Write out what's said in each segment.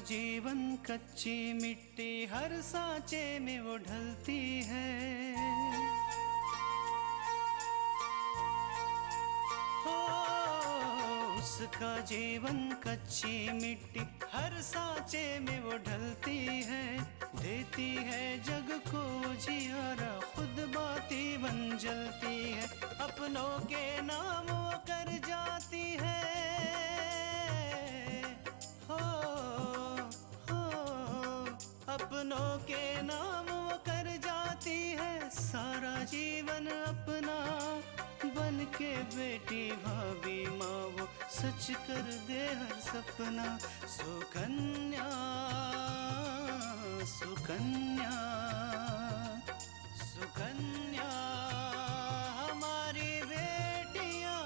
जीवन कच्ची मिट्टी हर सांचे में वो ढलती है। हो उसका जीवन कच्ची मिट्टी हर सांचे में वो ढलती है। देती है जग को जियारा खुद बाती बन जलती है। अपनों के नाम वो कर जाती है। हो अपनों के नाम वो कर जाती है। सारा जीवन अपना बन के बेटी भाभी माँ वो सच कर दे हर सपना। सुकन्या सुकन्या सुकन्या हमारी बेटियाँ।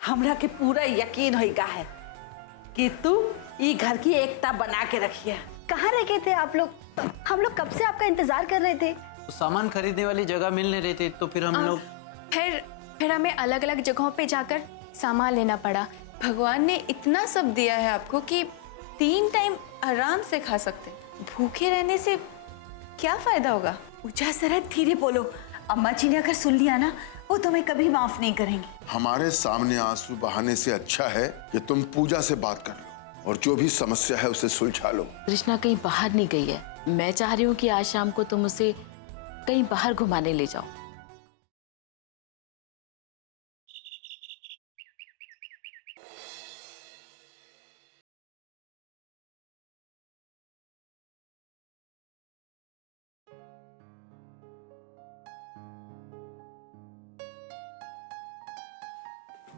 हमरा के पूरा यकीन होगा है कि तू ये घर की एकता बना के रखी है। कहाँ रह गए थे आप लोग? हम लोग कब से आपका इंतजार कर रहे थे। सामान खरीदने वाली जगह मिल नहीं रही थी तो फिर हम लोग फिर हमें अलग अलग जगहों पे जाकर सामान लेना पड़ा। भगवान ने इतना सब दिया है आपको कि 3 टाइम आराम से खा सकते। भूखे रहने से क्या फायदा होगा? पूजा जरा धीरे बोलो, अम्मा जी ने अगर सुन लिया ना वो तुम्हें कभी माफ नहीं करेंगी। हमारे सामने आंसू बहाने से अच्छा है कि तुम पूजा से बात कर लो और जो भी समस्या है उसे सुलझा लो। कृष्णा कहीं बाहर नहीं गई है। मैं चाह रही हूँ कि आज शाम को तुम उसे कहीं बाहर घुमाने ले जाओ।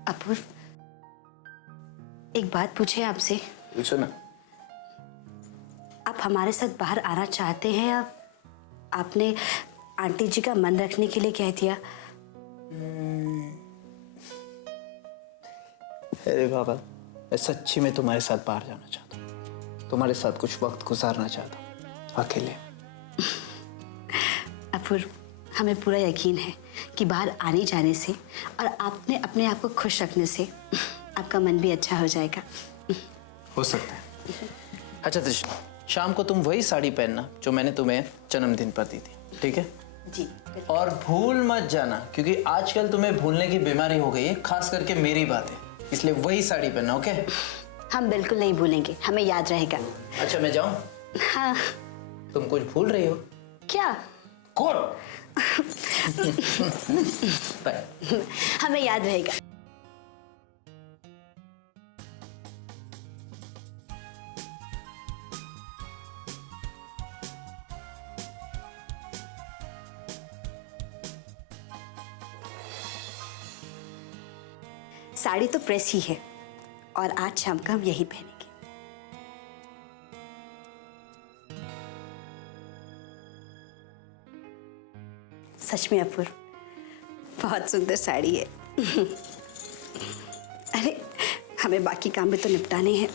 अपूर्व, एक बात पूछे आपसे। पूछो ना। आप हमारे साथ बाहर आना चाहते हैं या आपने आंटी जी का मन रखने के लिए कह दिया? अरे बाबा, मैं सच्ची में तुम्हारे साथ बाहर जाना चाहता हूँ। तुम्हारे साथ कुछ वक्त गुजारना चाहता हूँ अकेले। अपूर्व, हमें पूरा यकीन है कि बाहर आने जाने से और आपने अपने आप को खुश रखने से आपका मन भी अच्छा हो जाएगा। हो सकता है। अच्छा तृष्णा, शाम को तुम वही साड़ी पहनना जो मैंने तुम्हें जन्मदिन पर दी थी, ठीक है? जी। और भूल मत जाना क्योंकि आजकल तुम्हें भूलने की बीमारी हो गई है, खास करके मेरी बातें। इसलिए वही साड़ी पहनना, ओके? हम बिल्कुल नहीं भूलेंगे, हमें याद रहेगा। अच्छा मैं जाऊं? हाँ। तुम कुछ भूल रही हो क्या? कौन? बाय। हमें याद रहेगा। साड़ी तो प्रेस ही है और आज शाम को हम यही पहनेंगे। सच में अपूर्व, बहुत सुंदर साड़ी है। अरे हमें बाकी काम भी तो निपटाने हैं।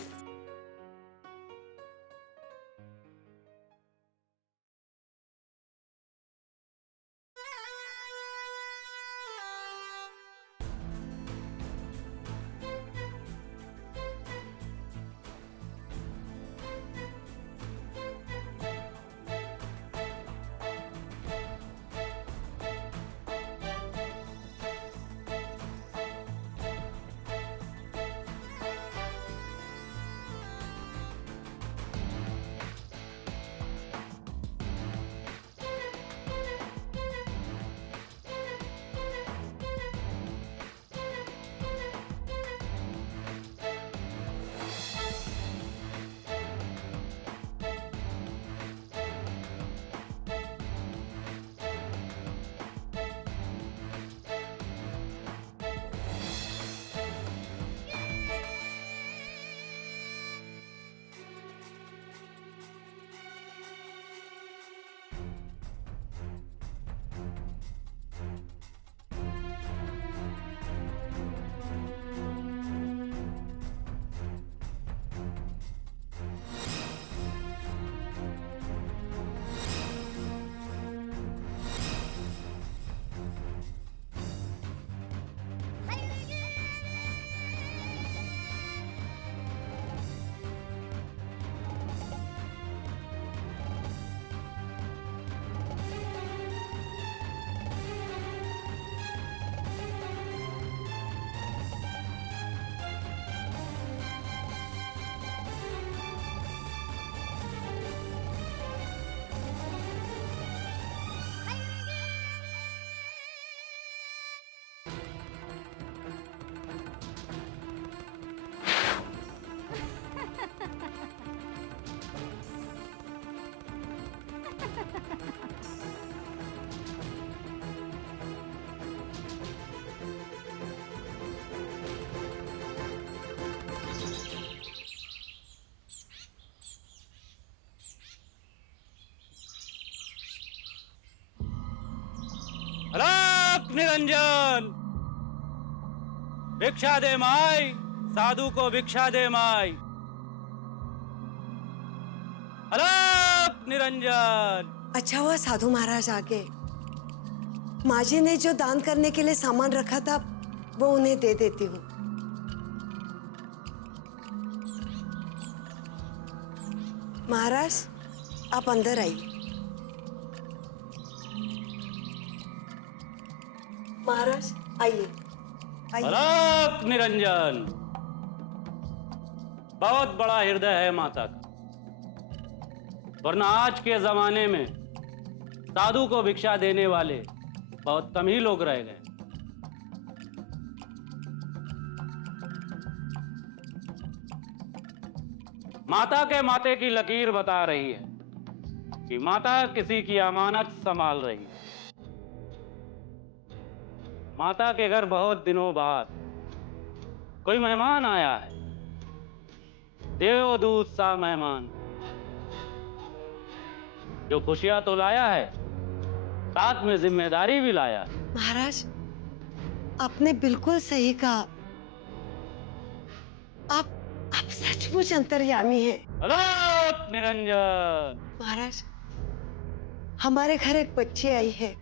निरंजन, भिक्षा दे माई, साधु को भिक्षा दे माई। अलग निरंजन। अच्छा हुआ साधु महाराज आ गए। माँ जी ने जो दान करने के लिए सामान रखा था वो उन्हें दे देती हूँ। महाराज आप अंदर आइए। महाराज आइए आइए। अलग निरंजन, बहुत बड़ा हृदय है माता का, वरना आज के जमाने में साधु को भिक्षा देने वाले बहुत कम ही लोग रह गए। माता के माथे की लकीर बता रही है कि माता किसी की अमानत संभाल रही है। माता के घर बहुत दिनों बाद कोई मेहमान आया है, देवदूत सा मेहमान, जो खुशियां तो लाया है, साथ में जिम्मेदारी भी लाया है। महाराज आपने बिल्कुल सही कहा। आप सचमुच अंतर्यामी हैं। अलग निरंजन। महाराज हमारे घर एक बच्ची आई है,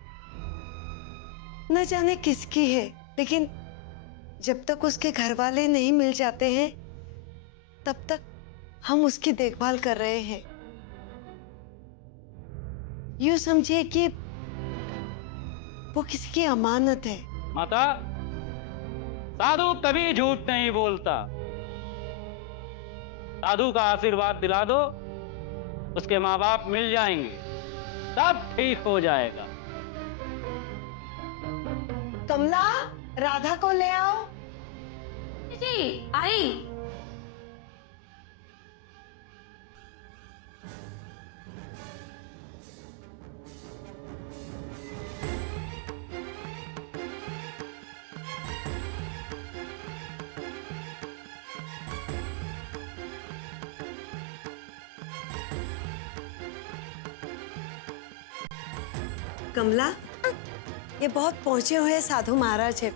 न जाने किसकी है, लेकिन जब तक उसके घर वाले नहीं मिल जाते हैं तब तक हम उसकी देखभाल कर रहे हैं। यूं समझिए कि वो किसी की अमानत है। माता, साधु कभी झूठ नहीं बोलता। साधु का आशीर्वाद दिला दो, उसके माँ बाप मिल जाएंगे, सब ठीक हो जाएगा। कमला, राधा को ले आओ। जी आई। कमला, ये बहुत पहुंचे हुए साधु महाराज है।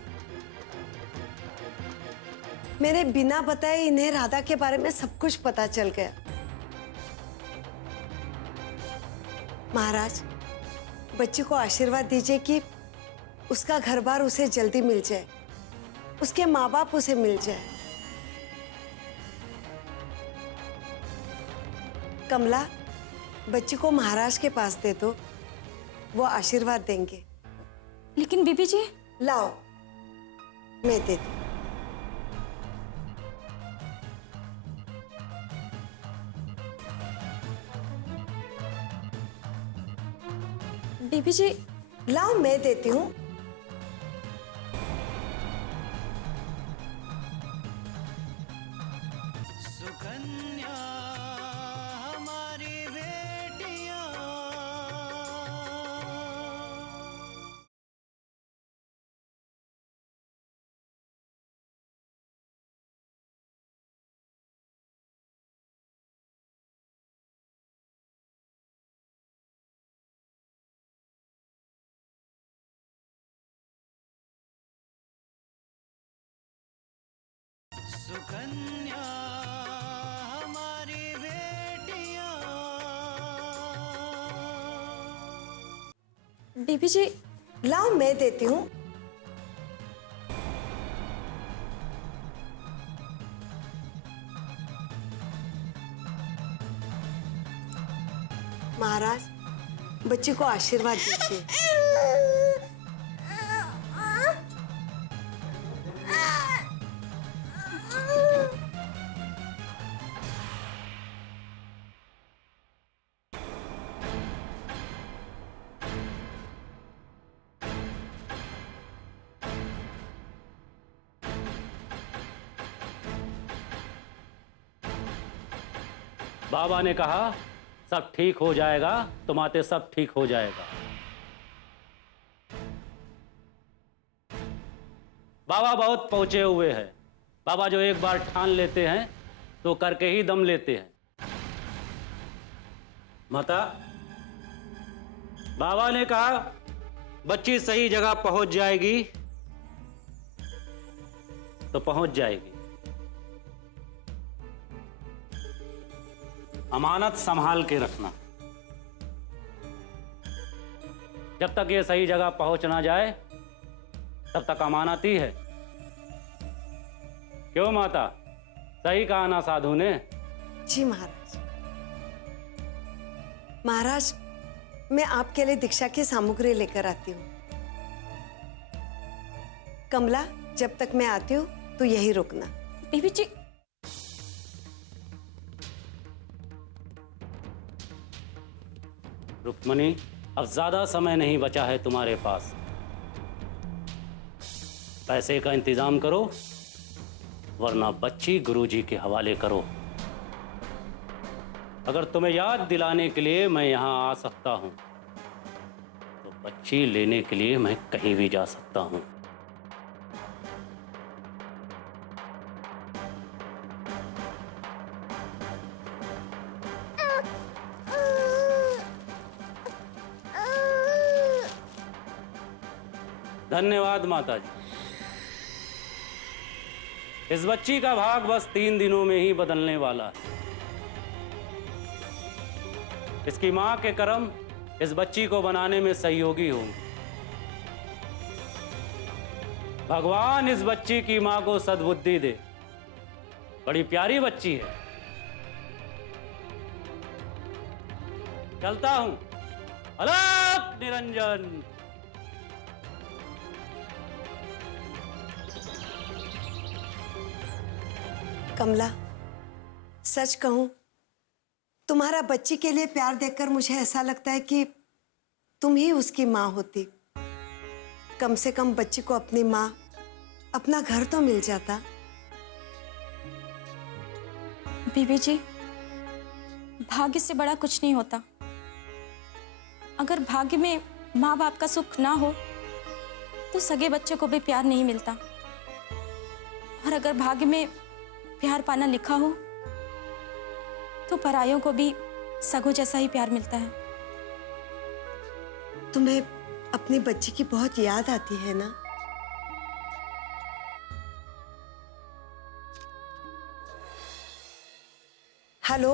मेरे बिना बताए इन्हें राधा के बारे में सब कुछ पता चल गया। महाराज, बच्ची को आशीर्वाद दीजिए कि उसका घर बार उसे जल्दी मिल जाए, उसके माँ बाप उसे मिल जाए। कमला, बच्ची को महाराज के पास दे दो, वो आशीर्वाद देंगे। लेकिन बीबी जी। लाओ, मैं दे दूं। बीबी जी। लाओ, मैं देती हूँ। सुकन्या हमारी बेटियां। सुकन्या हमारी बेटियां। बीबी जी। लाओ, मैं देती हूँ। महाराज, बच्ची को आशीर्वाद दीजिए। बाबा ने कहा सब ठीक हो जाएगा, तुम्हारे सब ठीक हो जाएगा। बाबा बहुत पहुंचे हुए हैं। बाबा जो एक बार ठान लेते हैं तो करके ही दम लेते हैं। माता, बाबा ने कहा बच्ची सही जगह पहुंच जाएगी तो पहुंच जाएगी। अमानत संभाल के रखना। जब तक ये सही जगह पहुंच ना जाए तब तक अमानत ही है। क्यों माता, सही कहा ना साधु ने? जी महाराज। महाराज, मैं आपके लिए दीक्षा की सामग्री लेकर आती हूँ। कमला, जब तक मैं आती हूँ तो यही रुकना। बीबी जी, रुक्मणी, अब ज्यादा समय नहीं बचा है तुम्हारे पास। पैसे का इंतजाम करो, वरना बच्ची गुरुजी के हवाले करो। अगर तुम्हें याद दिलाने के लिए मैं यहां आ सकता हूं, तो बच्ची लेने के लिए मैं कहीं भी जा सकता हूं। धन्यवाद माताजी। इस बच्ची का भाग बस 3 दिनों में ही बदलने वाला है। इसकी मां के कर्म इस बच्ची को बनाने में सहयोगी होंगे। भगवान इस बच्ची की मां को सद्बुद्धि दे। बड़ी प्यारी बच्ची है। चलता हूं। अलग निरंजन। कमला, सच कहूं, तुम्हारा बच्ची के लिए प्यार देखकर मुझे ऐसा लगता है कि तुम ही उसकी माँ होती। कम से कम बच्ची को अपनी माँ, अपना घर तो मिल जाता। बीबी जी, भाग्य से बड़ा कुछ नहीं होता। अगर भाग्य में माँ बाप का सुख ना हो तो सगे बच्चे को भी प्यार नहीं मिलता, और अगर भाग्य में प्यार पाना लिखा हो तो परायों को भी सगों जैसा ही प्यार मिलता है। तुम्हें अपनी बच्ची की बहुत याद आती है ना? हेलो?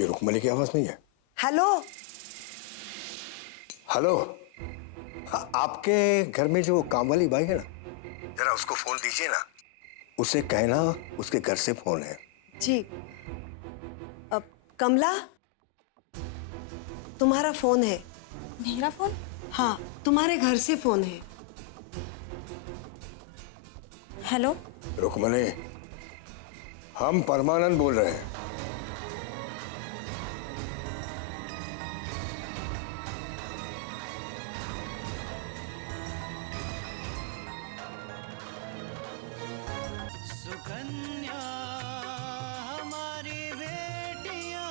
ये रुक्मणी की आवाज नहीं है? हेलो? हेलो, आपके घर में जो काम वाली बाई है ना, जरा उसको फोन दीजिए ना। उसे कहना उसके घर से फोन है। जी। अब कमला, तुम्हारा फोन है। मेरा फोन? हाँ, तुम्हारे घर से फोन है। हेलो? रुक्मणी, हम परमानंद बोल रहे हैं। सुकन्या हमारी बेटियां।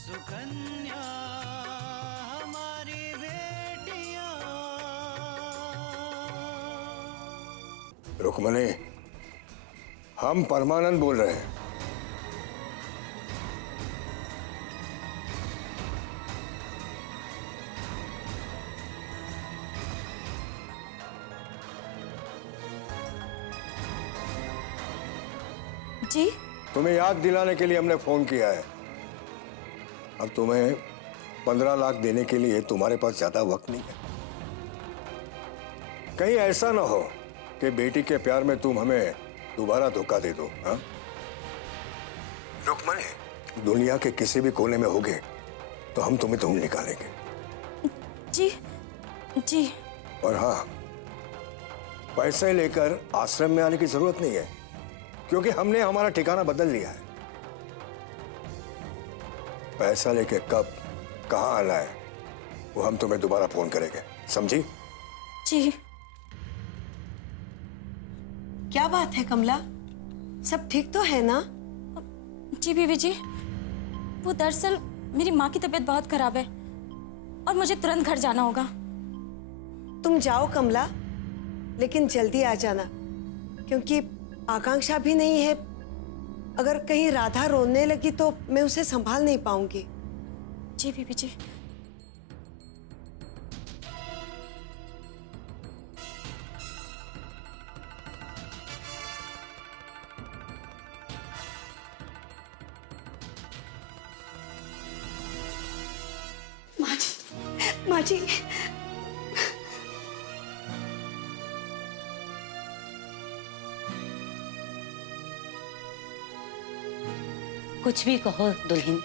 सुकन्या हमारी बेटियां। रुक्मणी, हम परमानंद बोल रहे हैं। जी? तुम्हें याद दिलाने के लिए हमने फोन किया है। अब तुम्हें 15 लाख देने के लिए तुम्हारे पास ज्यादा वक्त नहीं है। कहीं ऐसा ना हो कि बेटी के प्यार में तुम हमें दोबारा धोखा दे दो। हाँ? रुक्मणी, दुनिया के किसी भी कोने में होगे तो हम तुम्हें ढूंढ निकालेंगे। जी जी। और हाँ, पैसे लेकर आश्रम में आने की जरूरत नहीं है, क्योंकि हमने हमारा ठिकाना बदल लिया है। पैसा लेके कब कहाँ आना है वो हम तुम्हें दोबारा फोन करेंगे, समझी? जी। क्या बात है कमला? सब ठीक तो है ना? जी बीवी जी, वो दरअसल मेरी माँ की तबीयत बहुत खराब है और मुझे तुरंत घर जाना होगा। तुम जाओ कमला, लेकिन जल्दी आ जाना, क्योंकि आकांक्षा भी नहीं है। अगर कहीं राधा रोने लगी तो मैं उसे संभाल नहीं पाऊंगी। जी बीबी जी। माँ जी, कुछ भी कहो दुल्हन,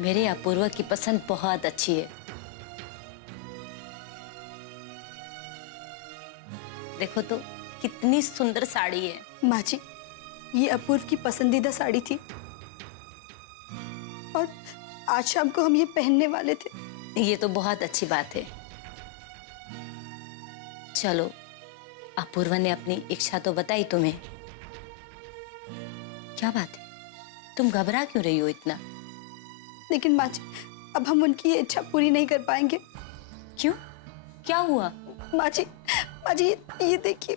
मेरे अपूर्वा की पसंद बहुत अच्छी है। देखो तो कितनी सुंदर साड़ी है। माँ जी, ये अपूर्व की पसंदीदा साड़ी थी और आज शाम को हम ये पहनने वाले थे। ये तो बहुत अच्छी बात है। चलो, अपूर्वा ने अपनी इच्छा तो बताई तुम्हें। क्या बात है, तुम घबरा क्यों रही हो इतना? लेकिन माँ जी, अब हम उनकी ये इच्छा पूरी नहीं कर पाएंगे। क्यों, क्या हुआ? माँ जी, ये देखिए।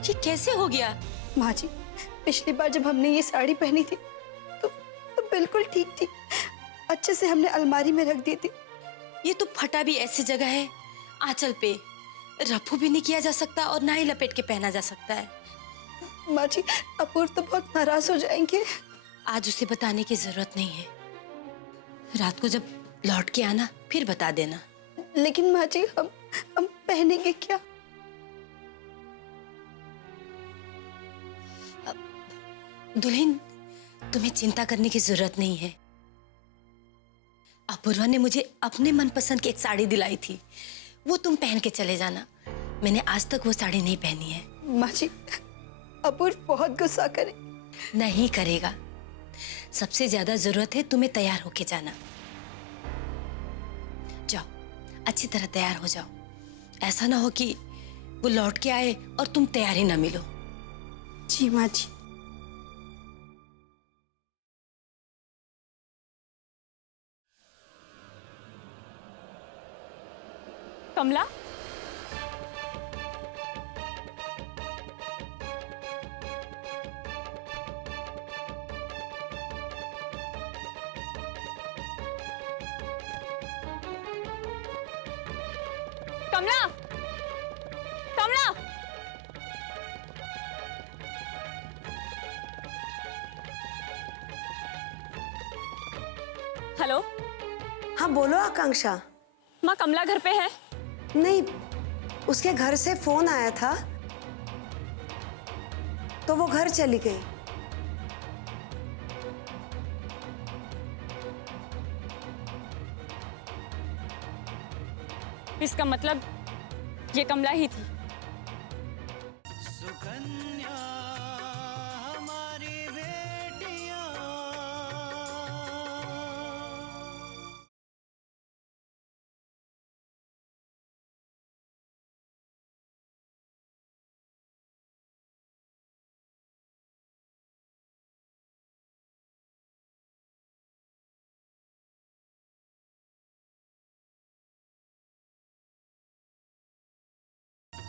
ये कैसे हो गया? माँ जी, पिछली बार जब हमने ये साड़ी पहनी थी तो बिल्कुल ठीक थी। अच्छे से हमने अलमारी में रख दी थी। ये तो फटा भी ऐसी जगह है, आंचल पे रफू भी नहीं किया जा सकता और ना ही लपेट के पहना जा सकता है। माँ जी, अपूर्व तो बहुत नाराज हो जाएंगे। आज उसे बताने की जरूरत नहीं है। रात को जब लौट के आना फिर बता देना। लेकिन माँ जी, हम पहनेंगे क्या? दुल्हन, तुम्हें चिंता करने की जरूरत नहीं है। अपूर्वा ने मुझे अपने मनपसंद की एक साड़ी दिलाई थी, वो तुम पहन के चले जाना। मैंने आज तक वो साड़ी नहीं पहनी है। माँ जी, अपूर्व बहुत गुस्सा करे। नहीं करेगा। सबसे ज्यादा जरूरत है तुम्हें तैयार होके जाना। जाओ, अच्छी तरह तैयार हो जाओ। ऐसा ना हो कि वो लौट के आए और तुम तैयार ही ना मिलो। जी माँ जी। कमला, कमला, कमला, हेलो। हाँ बोलो आकांक्षा। माँ, कमला घर पे है? नहीं, उसके घर से फोन आया था तो वो घर चली गई। इसका मतलब ये कमला ही थी। सुकन्या हमारी बेटियां।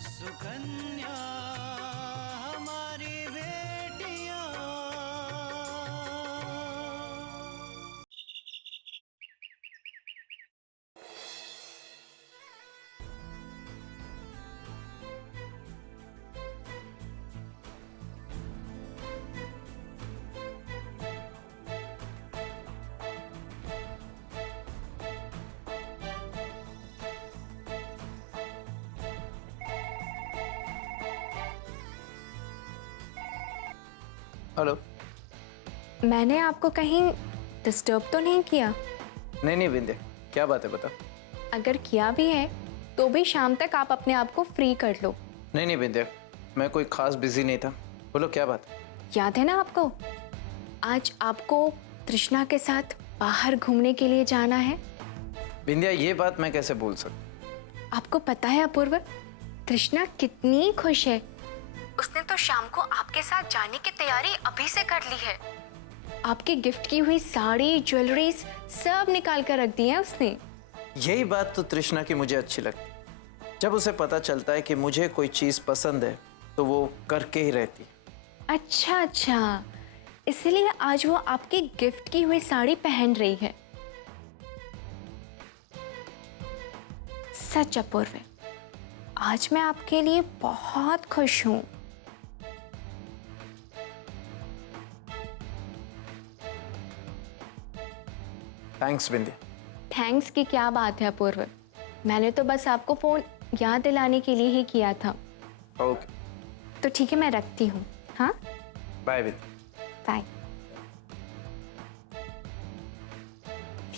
सुकन्या हमारी बेटियां। हेलो। मैंने आपको कहीं डिस्टर्ब तो नहीं किया? नहीं विंध्य, क्या बात है बता। अगर किया भी है तो भी शाम तक आप अपने आप को फ्री कर लो। नहीं विंध्य, मैं कोई खास बिजी नहीं था। बोलो क्या बात। याद है ना आपको? आज आपको तृष्णा के साथ बाहर घूमने के लिए जाना है। बिंदिया, ये बात मैं कैसे भूल सकता? आपको पता है अपूर्व, तृष्णा कितनी खुश है। उसने तो शाम को आपके साथ जाने की तैयारी अभी से कर ली है। आपके गिफ्ट की हुई साड़ी, ज्वेलरीज सब निकाल कर रख दी है उसने। यही बात तो तृष्णा की मुझे अच्छी लगती। जब उसे पता चलता है कि मुझे कोई चीज पसंद है तो वो करके ही रहती। अच्छा, इसलिए आज वो आपके गिफ्ट की हुई साड़ी पहन रही है। सच अपूर्व, आज मैं आपके लिए बहुत खुश हूं। थैंक्स बिंदिया। थैंक्स की क्या बात है अपूर्व, मैंने तो बस आपको फोन याद दिलाने के लिए ही किया था। ओके, तो ठीक है, मैं रखती हूँ। हाँ, बाय बिंदिया। बाय।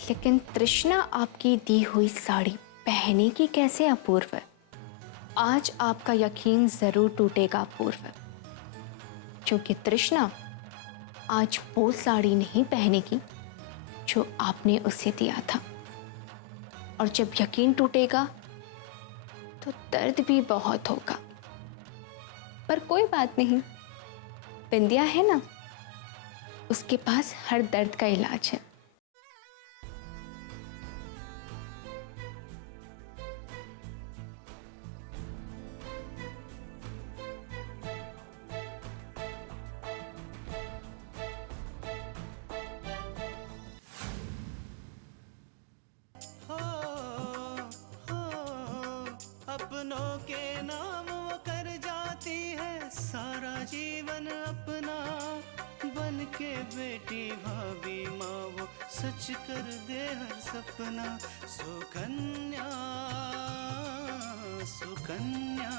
लेकिन तृष्णा आपकी दी हुई साड़ी पहनेगी कैसे अपूर्व? आज आपका यकीन जरूर टूटेगा अपूर्व, क्योंकि तृष्णा आज वो साड़ी नहीं पहनेगी जो आपने उसे दिया था। और जब यकीन टूटेगा तो दर्द भी बहुत होगा, पर कोई बात नहीं, बिंदिया है ना, उसके पास हर दर्द का इलाज है। अपनों के नाम वो कर जाती है सारा जीवन अपना, बन के बेटी भाभी माँ वो सच कर दे हर सपना। सुकन्या सुकन्या